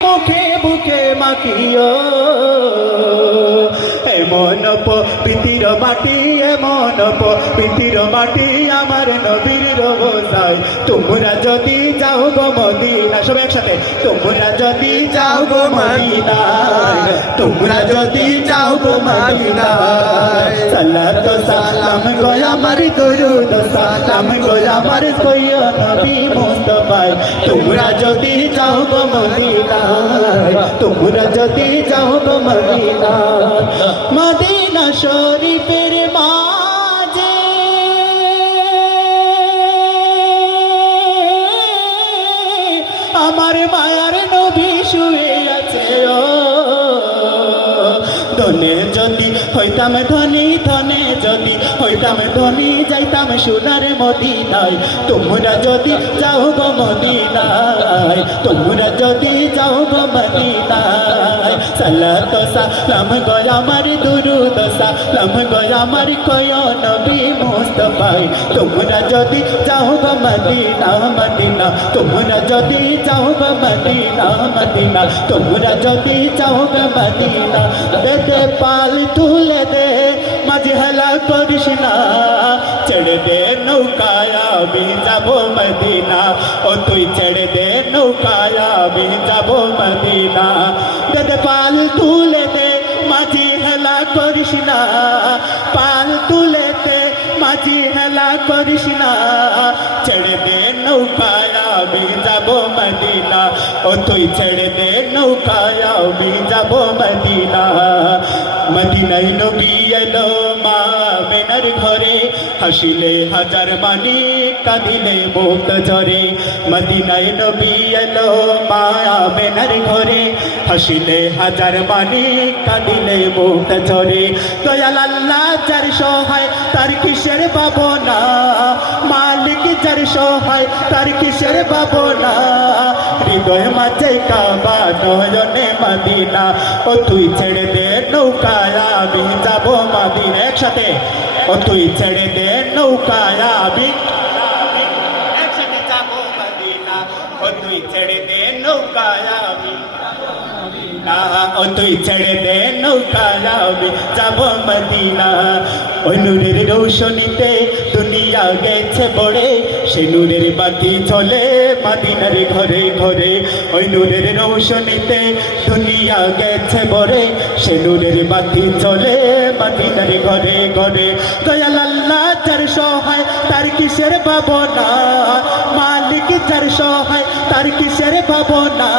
মুখে বুকে মাখিও এমন পবিত্র মাটি, এমন পবিত্র মাটি আমার নবীর রোজায়। তোমরা যদি যাও গো মদিনা, সব একসাথে, তোমরা যদি যাও গো মদিনায়, তোমরা যদি যাও গো মদিনায়, সালাত সালাম গো আমার দরুদ সালাম গো আমার কইও নবী মুস্তাফায়। তোমরা যদি যাও গো মদিনায়, তোমরা যদি যাও গো মদিনায়, মদিনা শরীফের মাঝে আমার মায়ার নবী শুয়ে আছে। ও ধনে যদি হইতাম ধনী, ধনে যদি হইতাম ধনী, যাইতাম সোনার মদিনায়। তোমরা যদি যাও গো মদিনায়, তোমরা যদি যাও গো মদিনায়, সালাত সালাম গো আমার দুরুদ সালাম গো আমার কয় নবী মুস্তাফায়। তোমরা যদি যাও গো মদিনা, মদিনা, তোমরা যদি যাও গো মদিনা, মদিনা, তোমরা যদি যাও গো মদিনা, দে পাল তুলে দে মাঝে হেলা করিস না, ছেড়ে দে নৌকায় আমি যাবো মদিনা। ও তুই ছেড়ে দে নৌকায় আমি যাবো মদিনা। দে পাল তুলে দে মাঝি হেলা করিস না, পাল তুলে দে মাঝি হেলা করিস না, ছেড়ে দে নৌকায় আমি যাবো মদিনা। ও তুই ছেড়ে দে নৌকায় আমি যাবো মদিনা। মদিনায় নবী এলো মা মেনার ঘরে, হাসিলে হাজার মানি কাঁদিলে মুক্ত ঝরে। মদিনায় নবী এলো মা মেনার ঘরে, হাসিলে হাজার মানি কাঁদিলে মুক্ত ঝরে। দয়াল আল্লাহ যার সহায় তার কিসের ভাবনা, মালিক যার সহায় তার কিসের ভাবনা, হৃদয় মাঝে কাবা নয়নে মদিনা। ও তুই ছেড়ে দে নৌকায় আমি যাবো মদিনা, একসাথে, ও তুই ছেড়ে দে নৌকায় আমি একসাথে যাবো মদিনা। ও তুই ছেড়ে দে নৌকায় আমি, ও তুই ছেড়ে দে নৌকায় আমি যাবো মদিনা। ওই নূরের রৌশনীতে দুনিয়া গেছে বড়ে, সে নূরের বাতি চলে মদিনার ঘরে ঘরে। ওই নূরের রৌশনীতে দুনিয়া গেছে বড়ে, সে নূরের বাতি চলে মদিনার ঘরে ঘরে। দয়াল আল্লাহ যার সহায় তার কিসের ভাবনা, মালিক যার সহায় তার কিসের ভাবনা।